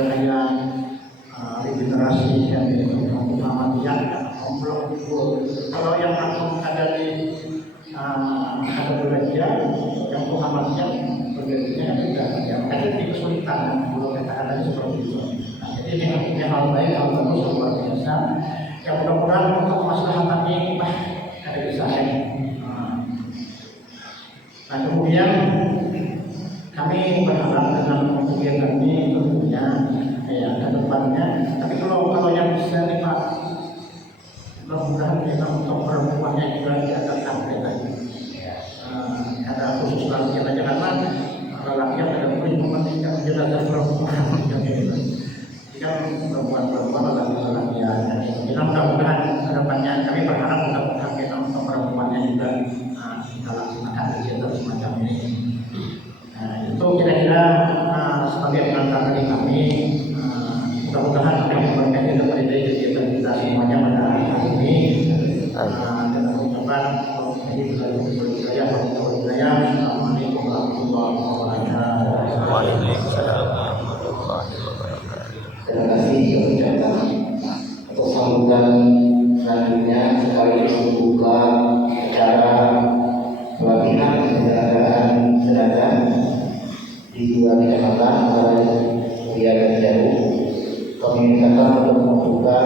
budaya regenerasi dari Muhammadiyah komplot itu. Kalau yang ada di ada budaya yang Muhammadiyah budayanya tidak ya, makanya di kesulitan kalau kita ada seperti itu. Nah, jadi ini hal baik, hal bagus, luar biasa. Ya mudah-mudahan untuk masalah ini ada bisa. Nah kemudian kami berharap dengan kegiatan ini tentunya ya ke depannya. Tapi kalau yang bisa nih Pak, mudah-mudahan kita untuk perempuannya juga diangkat sampai lagi. Ada khusus lagi kita karena laki-laki ada boleh mementingkan jenazah perempuan yang ini. Jika perempuan adalah laki-laki ya. Kita mudah-mudahan ke depannya kami berharap mudah-mudahan kita untuk perempuannya juga kita laksanakan kegiatan semacam ini. Itu kira-kira sebagai pengantar dari kami. Mudah-mudahan apa yang berkaitan dengan kegiatan kita semuanya pada hari ini dengan ucapan Assalamualaikum warahmatullahi wabarakatuh. Waalaikumsalam warahmatullahi wabarakatuh. Terima kasih ucapan untuk sambutan selanjutnya sekaligus membuka acara pelatihan penyelenggaraan jenazah di dua kecamatan Mulia dan Jauh. Komunikator untuk membuka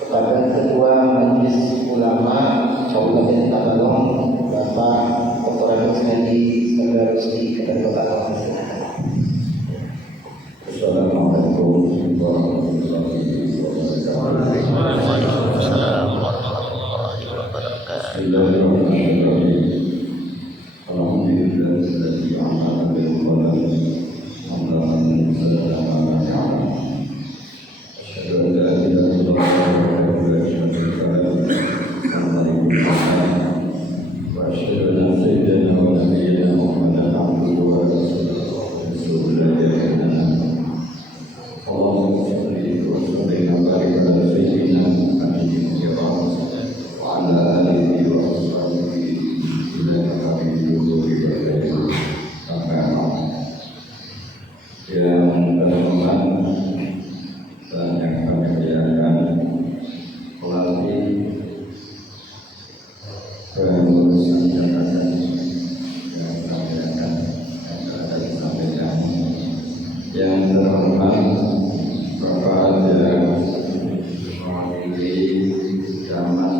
kepada Ketua Majelis Ulama Kabupaten Tabalong Bapak Dr. Agus Hadi Saudara-Rusdi Ketua Assalamualaikum warahmatullahi wabarakatuh. Waalaikumsalam warahmatullahi wabarakatuh. Bismillahirrahmanirrahim. Alhamdulillahilladzi an'ama bil qalam hamdan sallallahu alaihi wa sallam. Asyhadu an la ilaha illallah wa la syarika lahu wa asyhadu anna sayyidana wa nabiyyana Muhammadan abduhu wa rasuluhu. Allahumma shalli wa sallim wa barik ala sayyidina Muhammadin wa ala alihi wa sahbihi ila hamdihi sampai yang berhormat dan yang kami muliakan pelatih pengurusan Jakarta yang kami muliakan yang disampaikan yang terhormat Bapak yang mewakili Camat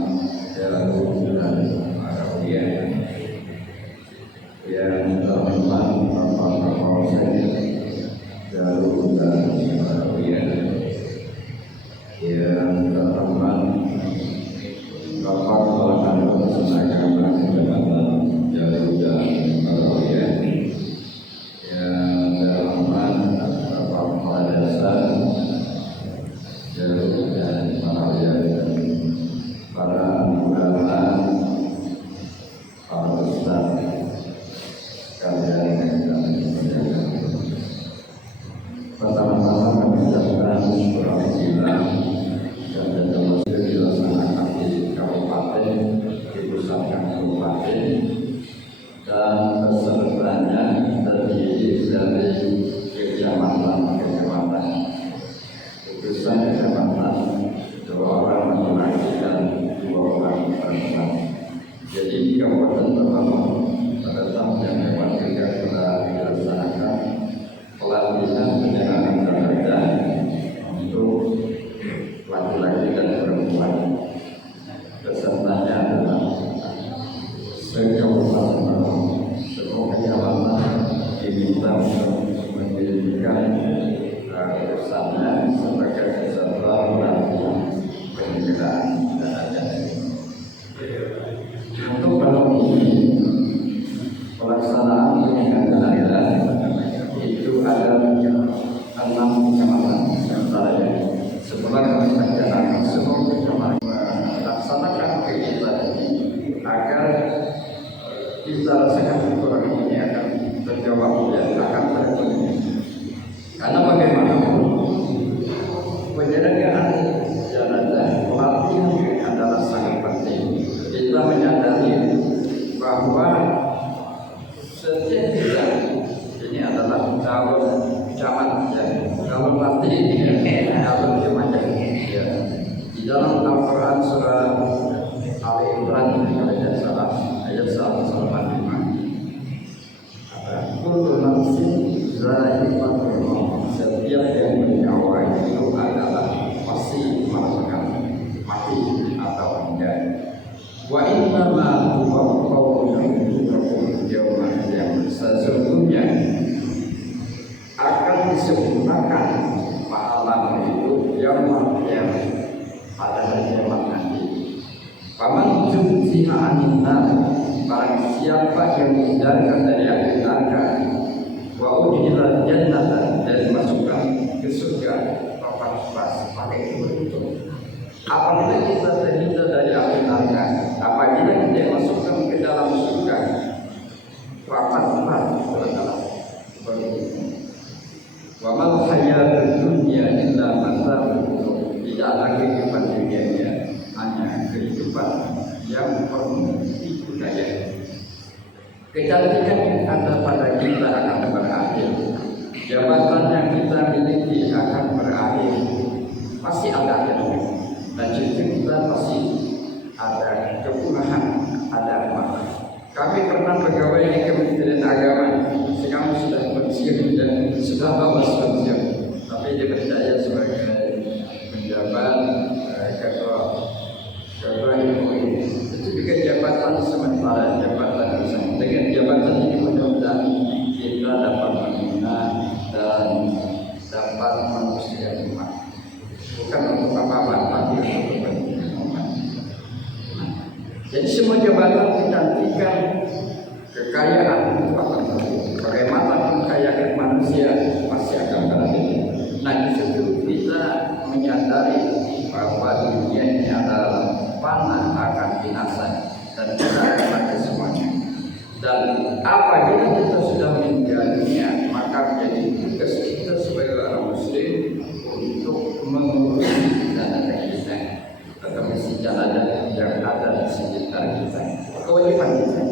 Jauh dan Arabia yang terhormat Bapak Kapolsek Jauh dan Arabia yang terhormat Bapak Kepala Kantor Tenaga Kecamatan Jauh dan Arabia yang terhormat Bapak Kepala Desa Jauh dan Arabia dan para ulama, para ustaz sekalian yang kami muliakan. Pertama-tama kami ucapkan syukur alhamdulillah dan dalam dilaksanakan di kabupaten, di pusat kabupaten dan pesertanya terdiri dari kecamatan-kecamatan. Putusan kecamatan 2 orang laki-laki dan 2 orang perempuan. Jadi di Kabupaten Tabalong pada tahun yang lewat juga telah dilaksanakan pelatihan penyerangan jenazah untuk laki-laki dan perempuan. Pesertanya adalah se-Kabupaten Tabalong. Semua kecamatan diminta untuk mendirikan perusahaannya sebagai peserta pelatihan penyerangan jenazah. Untuk tahun ini pelaksanaan penyerangan jenazah itu ada 6 kecamatan antaranya setelah kami rencanakan semua kecamatan melaksanakan kegiatan ini agar kita rasakan kekurangan ini akan terjawab dan akan terpenuhi. Karena bagaimanapun penyelenggaraan jenazah pelatihan adalah sangat penting. Kita menyadari bahwa setiap kita ini adalah calon camat ya, calon bupati, calon camat ya. Di dalam Al-Quran surah Ali Imran kalau tidak salah ayat 185 kullu nafsin za'iqatul maut, setiap yang bernyawa itu adalah pasti merasakan mati atau enggak. Wa inna ma tuwaffawna ujurakum yawmal qiyamah, sesungguhnya akan disempurnakan pahala itu yaumul qiyamah, pada hari kiamat nanti. Faman zuhziha 'anil nar, barang siapa yang dihindarkan dari api neraka, wa udkhilal jannata, dan dimasukkan ke surga, faqad faz, maka itu beruntung. Apabila kita terhindar dari api neraka, apabila kita masukkan ke dalam surga, faqad faz, itu adalah beruntung. Wa mal hayatud dunya illa mata'ul ghurur, tidak ada kehidupan dunianya, hanya kehidupan yang penuh tipu daya. Kecantikan yang ada pada kita akan berakhir, jabatan yang kita miliki akan berakhir, pasti ada akhirnya, dan cucu kita pasti ada kepunahan, ada mati. Kami pernah pegawai di Kementerian Agama, sekarang sudah pensiun dan sudah bebas pensiun, tapi dipercaya sebagai penjabat ketua MUI. Itu juga jabatan sementara, jabatan bersama. Dengan jabatan ini mudah-mudahan kita dapat membina dan dapat meneruskan umat. Bukan untuk apa-apa, tapi untuk kepentingan umat. Jadi semua jabatan dicantikan, kekayaan itu akan terjadi. Bagaimana kekayaan manusia pasti akan terjadi. Nah, disitu kita menyadari bahwa dunia ini adalah fana, akan binasa, dan kita akan mati semuanya. Dan apabila kita sudah meninggal dunia, maka menjadi tugas kita sebagai orang Muslim untuk mengurusi dana kita atau misi jalan yang ada di sekitar kita. Kewajiban kita.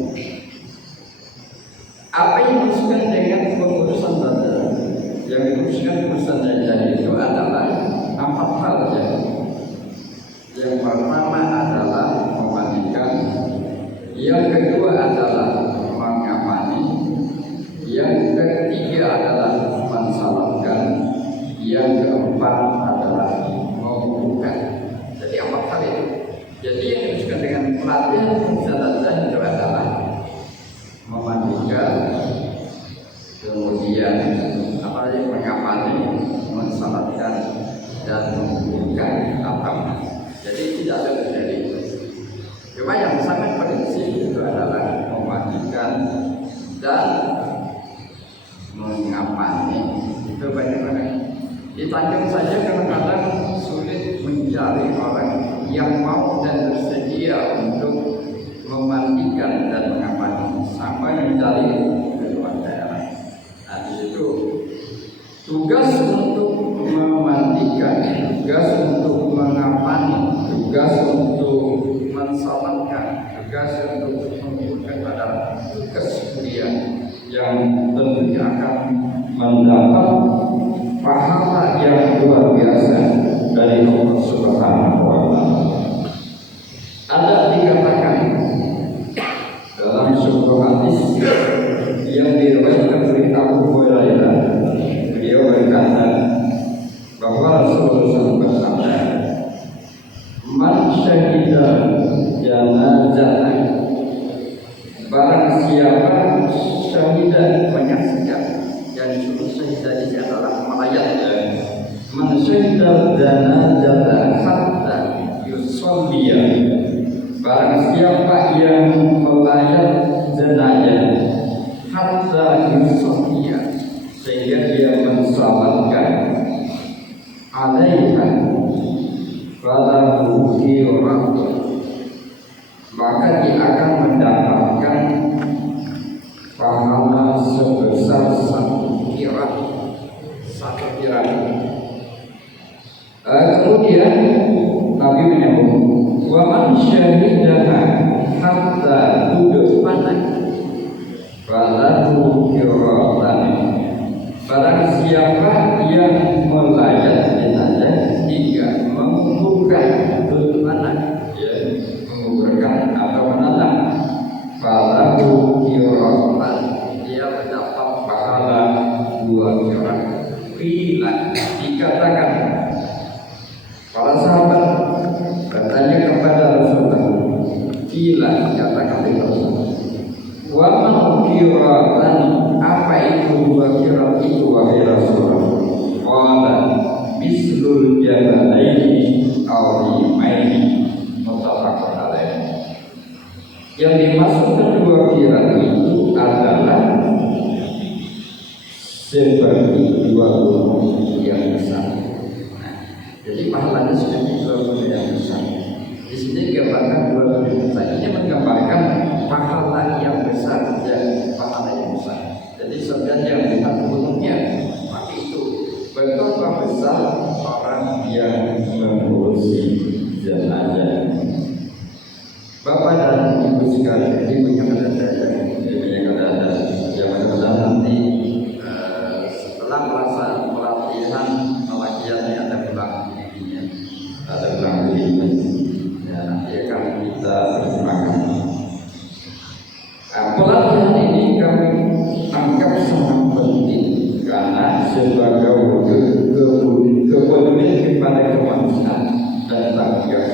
Apa yang dimaksudkan dengan pengurusan dana? Yang dimaksudkan pengurusan dana itu adalah 4 hal ya. Yang pertama adalah memandikan, yang kedua adalah mengamani, yang ketiga adalah mensalatkan, yang keempat adalah mengumpulkan. Jadi 4 hal itu. Jadi yang dimaksudkan dengan pelatihan pengurusan itu adalah memandikan, kemudian mengamani, mensalatkan, dan mengumpulkan atau. Jadi tidak ada terjadi. Cuma yang sangat prinsip itu adalah memandikan dan mengapani. Itu bagaimana? Di Tanjung saja kadang-kadang sulit mencari orang yang mau dan bersedia untuk memandikan dan mengapani, sampai mencari ke luar daerah. Nah, di situ tugas untuk memandikan, tugas untuk mengapani, tugas untuk mensalatkan, tugas untuk mengumpulkan adalah tugas mulia yang tentunya akan mendapat pahala yang luar biasa dari Allah Subhanahu wa Ta'ala. Ada dikatakan dalam sebuah hadis yang diriwayatkan oleh Abu Hurairah, beliau berkata bahwa Rasulullah bersabda, "Man syahida janazatan," barang siapa syahidah menyaksikan, yang disebut syahidah ini adalah melayat. Man syahida janazatan hatta yusolliya, barang siapa yang melayat jenazah hatta yusolliya, sehingga dia mensalatkan, alaiha falahu qiratun, maka dia akan mendapatkan pahala sebesar 1 qirat. Kemudian Nabi menyebut, wa man syahidaha hatta tudfana falahu qiratan, dua kira. Qila dikatakan para sahabat bertanya kepada Rasulullah. Qila dikatakan oleh Rasulullah. Wa ma qiratan, apa itu dua kira itu wahai Rasulullah? Qala mislul jabalaini azimaini, muttafaqun alaih. Yang dimaksudkan dua kira itu adalah seperti dua gunung yang besar. Nah, jadi pahalanya seperti dua gunung yang besar. Di sini gambarkan dua gunung besar. Ini menggambarkan pahala yang besar dan pahala yang besar. Jadi sebenarnya bukan gunungnya, tapi itu betapa besar orang yang mengurusi jenazah. Bapak dan ibu sekalian, ibunya kada ada, ibunya kada ada. Jangan nanti setelah melaksanakan pelatihan pelakiannya ada pulang dirinya, ada pulang dirinya. Ya, nanti akan kita pergunakan. Pelatihan ini kami anggap sangat penting karena sebagai wujud kepedulian kepada kemanusiaan dan tanggung jawab.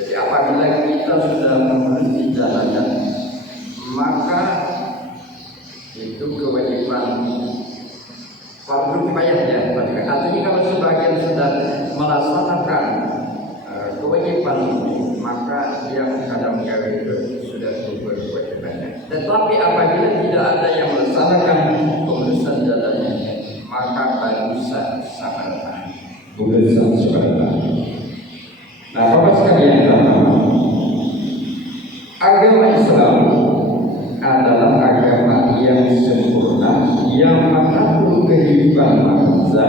Jadi apabila kita sudah memenuhi jalanan, maka itu kewajiban fardu kifayah ya. Artinya kalau sebagian sudah melaksanakan kewajiban ini, maka yang kadang jawab itu sudah gugur kewajibannya. Tetapi apabila tidak ada yang melaksanakan pengurusan jalannya, maka barusan sabarlah, bukan sabarlah. Nah, Bapak sekalian, agama Islam adalah agama yang sempurna yang mengatur kehidupan manusia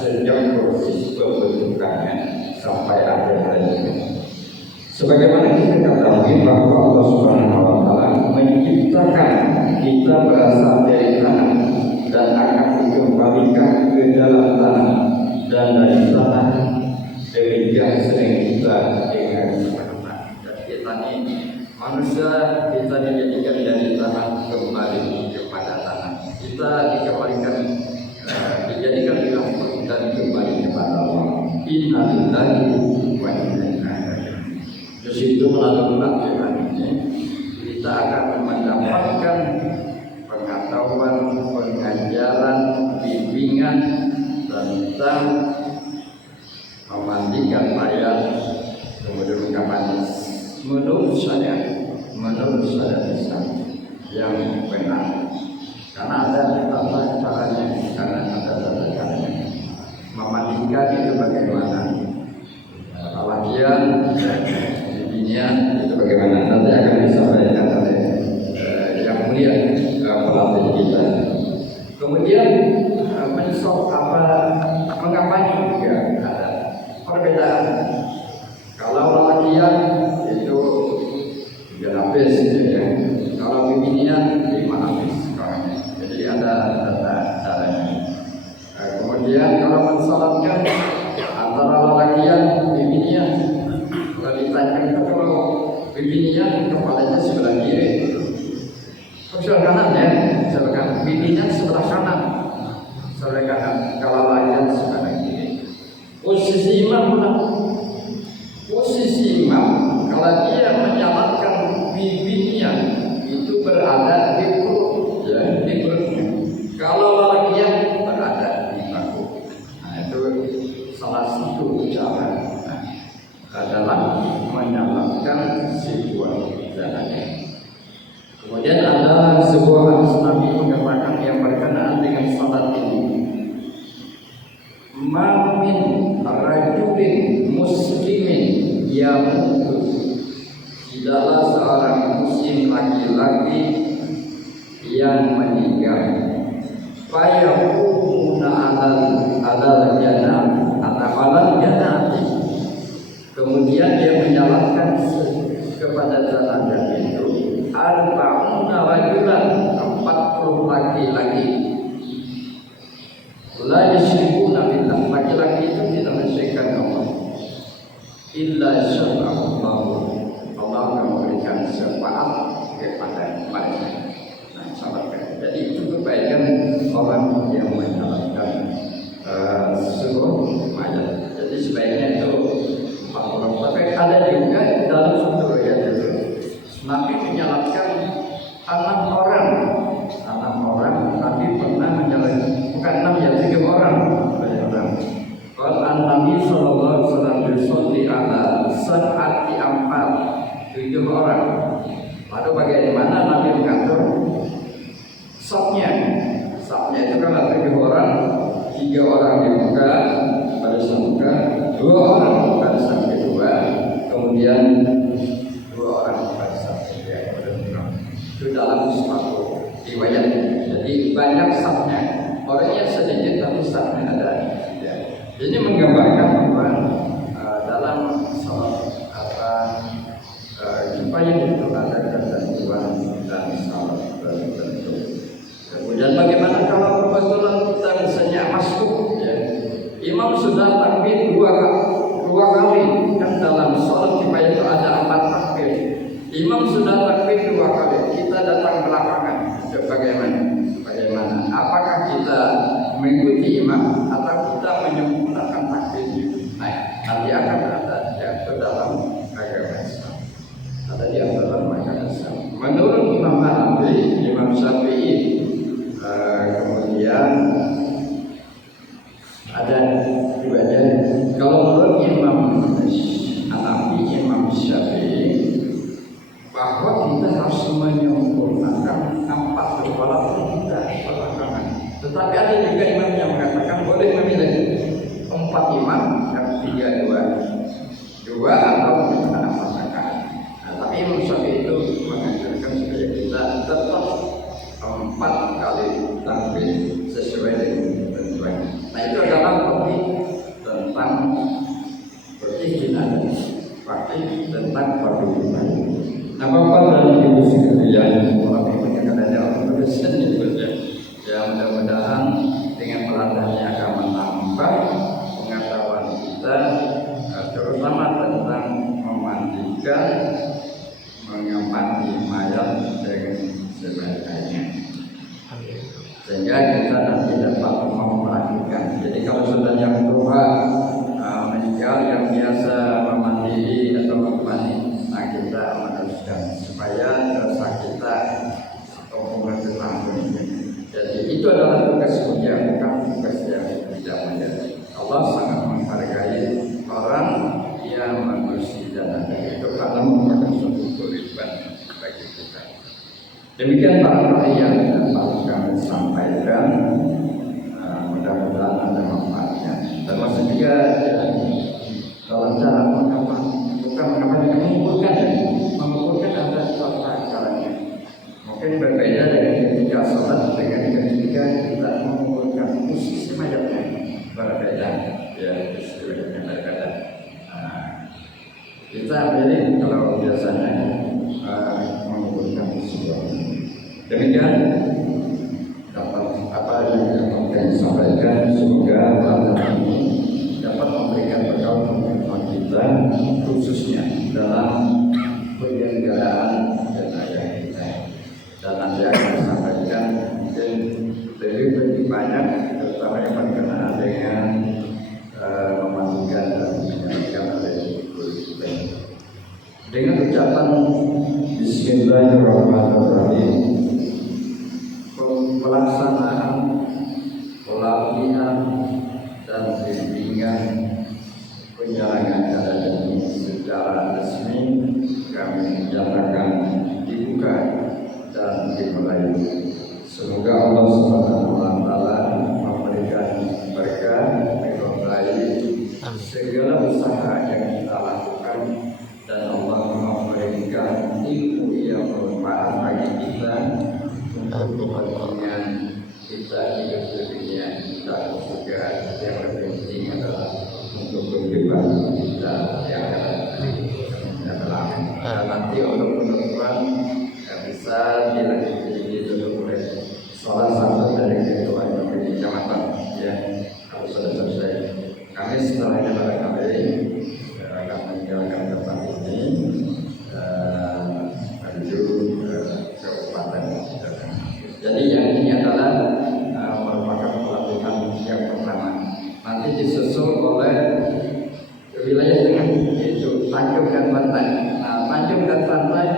sejak proses pembentukannya sampai akhir hayatnya. Sebagaimana kita ketahui bahwa Allah Subhanahu wa Ta'ala menciptakan kita berasal dari tanah dan akan dikembalikan ke dalam tanah, dan dari tanah demikian sering kita dengan semangat. Dan kita ini manusia, kita dijadikan dari tanah kembali kepada tanah. Kita dikembalikan, dijadikan dilampun dan kembali kepada Allah. Inna lillahi wa inna ilaihi raji'un. Di situ melalui pelatihan ini kita akan mendapatkan pengetahuan, pengajaran, bimbingan tentang memandikan mayat, kemudian ungkapan menurut saya bisa yang benar, karena ada tata caranya, karena ada tata caranya. Memandikan itu bagaimana, pelakian, bimbingan itu bagaimana, nanti akan disampaikan oleh yang mulia pelatih kita. Kemudian mensok mengapanya juga ada perbedaan. Kalau lelakian itu 3 lapis ya. Kalau bimbingan 5 lapis sekarang. Jadi ada tata caranya. Kemudian kalau mensalatkan antara lelakian bimbingan, kalau ditanya itu kalau bimbingan kepalanya sebelah kiri, sebelah kanan ya, sebelah kanan. Bimbingan sebelah kanan, sebelah kanan. Kalau lelakian sebelah kiri. Posisi imam pula. Posisi imam kalau dia menyalatkan bibinya itu berada di perut, ya, di perutnya. Kalau lelakian berada di bahu. Nah, itu salah satu cara adalah menyalatkan sebuah jalannya. Kemudian ada sebuah hadis Nabi mengatakan yang berkenaan dengan salat ini. Mamin rajulin muslimin yamutu, tidaklah seorang muslim laki-laki yang meninggal, fayaqumuna alal jannah atau jannati, kemudian dia menjalankan kepada jenazah itu arba'una rajulan, 40 laki-laki. La yusyrikuna billah, laki-laki itu tidak mensyirikkan Allah. Illa syara'allah, Allah akan memberikan syafaat kepada mereka. Nah, sahabat, jadi itu kebaikan orang 7 orang. Lalu bagaimana Nabi mengatur safnya? Safnya itu kan ada 7 orang, 3 orang di muka, barisan muka, 2 orang barisan kedua, kemudian 2 orang barisan ketiga. Itu dalam suatu riwayat. Jadi banyak safnya. Orangnya sedikit tapi safnya ada. Ya. Ini menggambarkan bahwa dalam salat supaya itu ada ketentuan dan salat tertentu. Kemudian bagaimana kalau kebetulan kita misalnya masuk, ya, imam sudah takbir 2 kali, kan dalam salat supaya itu ada 4 takbir. Imam sudah takbir 2 kali, kita datang belakangan. Bagaimana? Apakah kita mengikuti imam atau kita menyempurnakan takbirnya? Nah, nanti akan ada diatur dalam agama Islam. Ada diatur dalam agama Islam. Menurut Imam Hanafi, Imam Syafi'i, kemudian ada juga kalau menurut Imam Hanafi, Imam Syafi'i, bahwa kita harus menyempurnakan 4 walaupun kita belakangan. Tetapi ada juga imam yang mengatakan boleh memilih 4 imam dan 3 2 atau kita 4 rakaat. Nah, tapi Imam Syafi'i itu mengajarkan supaya kita tetap 4 kali takbir sesuai dengan ketentuan. Nah, itu adalah topik tentang perizinan, tentang perizinan. Nah, Bapak dan Ibu sekalian, orang yang ada dalam perusahaan itu ya, mudah-mudahan dengan pelatihannya akan menambah pengetahuan kita, terutama tentang memandikan, mengamati mayat dengan sebaik-baiknya, sehingga kita nanti dapat mempraktikkan. Jadi kalau sudah yang tua meninggal, yang biasa memandi atau memandi, nah kita meneruskan supaya dosa kita hubungan bertanggung. Jadi itu adalah tugas mulia, bukan tugas yang tidak mulia. Allah sangat menghargai orang yang mengurus jenazah itu karena merupakan suatu kewajiban bagi kita. Demikian para yang dapat kami sampaikan. Mudah-mudahan ada manfaatnya. Termasuk juga dalam cara mengapa, bukan mengumpulkan ada suatu caranya. Mungkin berbeda dengan ketika sholat dengan ketika kita mengumpulkan musik mayatnya, berbeda. Ya, istilahnya berbeda. Kita pilih kalau biasanya mengumpulkan musik. Demikian dapat apa yang kami sampaikan, semoga pelajaran ini dapat memberikan bekal pengetahuan kita, khususnya dalam penyelenggaraan jenazah kita. Dan nanti akan sampaikan mungkin lebih banyak, terutama yang berkenaan dengan memandikan dan menyaksikan oleh guru. Dengan ucapan Bismillahirrahmanirrahim, pelaksanaan pelatihan dan bimbingan penyerangan jenazah ini secara resmi kami nyatakan dibuka dan dimulai. Semoga Allah Subhanahu wa taala memberikan berkah, meridai segala usaha yang kita lakukan, dan Allah memberikan ilmu yang bermanfaat bagi kita untuk kepentingan kita hidup di dunia dan juga yang lebih penting adalah untuk kehidupan kita yang akan nanti untuk penutupan bisa ditutup oleh salah satu dari ketua yang kecamatan, ya, kalau sudah selesai. Kami setelahnya barangkali akan menjalankan tempat ini menuju ke kabupaten. Jadi yang ini adalah merupakan pelatihan yang pertama. Nanti disusul oleh wilayah dengan yaitu Tanjung dan Bantai. Nah, Tanjung dan Bantai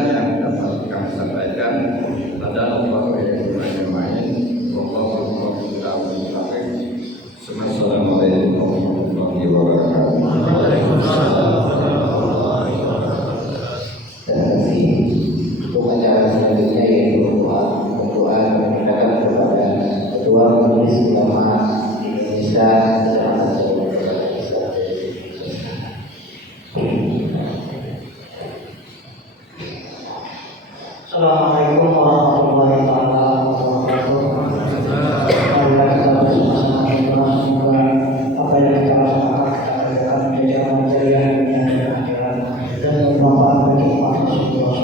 yang dapat kami sampaikan. Ada Allah yang main. Assalamualaikum warahmatullahi wabarakatuh. Terima kasih. Untuk acara selanjutnya yaitu doa memperkenalkan kepada Ketua Majelis Ulama Indonesia. Assalamualaikum warahmatullahi wabarakatuh. Apa yang kita lakukan akan menjadi materi yang akhirat dan bermanfaat bagi umat Rasulullah.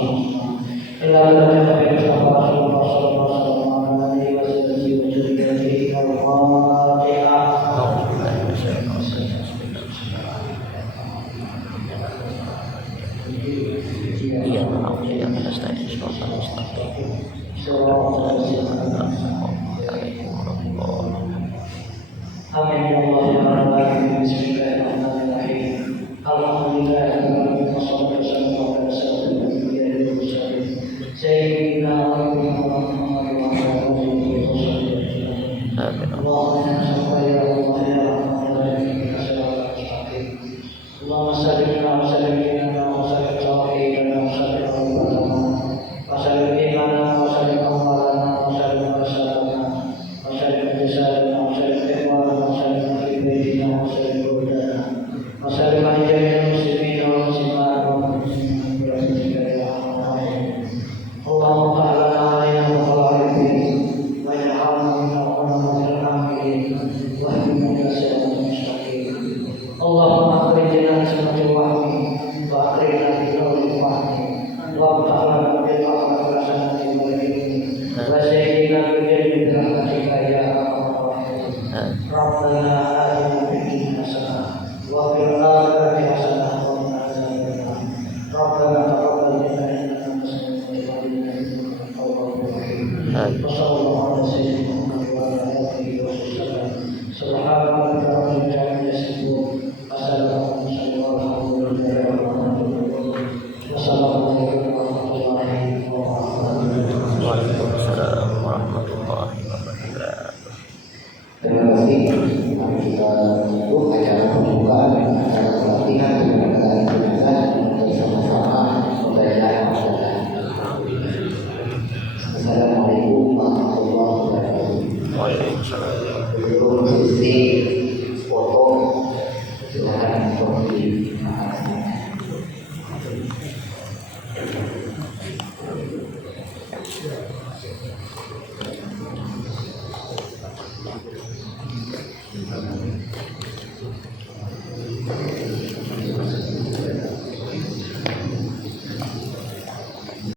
Iya, maaf ya, menasta'in sholat mustaqim. Amin ya Allah ya Rabbal alamin. Bismillahirrahmanirrahim. Alhamdulillahirabbil alamin. Sayyidina Muhammad wa ala alihi wa sahbihi. Allahumma salli ala Muhammadin wa ala alihi. Allahumma salli ala sayyidina wa sallim tawhidana wa sallim ala wa sallim imana wa sallim amalana wa sallim rasulana wa sallim risalana wa sallim ikhwana wa sallim ibadina wa sallim budana wa sallim ala jami'il muslimin wa muslimat wa muslimin bi rahmatika ya arhamar rahimin. Allahumma a'lana alaina wa khalaqina wa ja'alna min al-qur'anil hamidin wa hdina ila siratal mustaqim. Allahumma akhrijna min siratil wahmi wa akhrijna min nuril wahmi wa ta'ala bil akhlaqi hasanati wal ilmi wa sayyidina bil ilmi bi rahmatika ya arhamar rahimin. Rabbana atina fid dunya hasanah wa fil akhirati hasanah wa qina adzaban nar. Rabbana taqabbal minna innaka antas samiul alim innaka antat tawwabur rahim. Wa sallallahu ala sayyidina Muhammad wa ala alihi wa sallam. Subhana rabbika rabbil izzati amma yasifun. Wassalamualaikum warahmatullahi wabarakatuh. Waalaikumsalam warahmatullahi wabarakatuh. Terima kasih. Mari kita tutup acara pembukaan, acara pelatihan dengan kalian jenazah bersama-sama membaca Al-Quran. Assalamualaikum warahmatullahi wabarakatuh. Waalaikumsalam. Belum sesi foto, silakan untuk dimakan.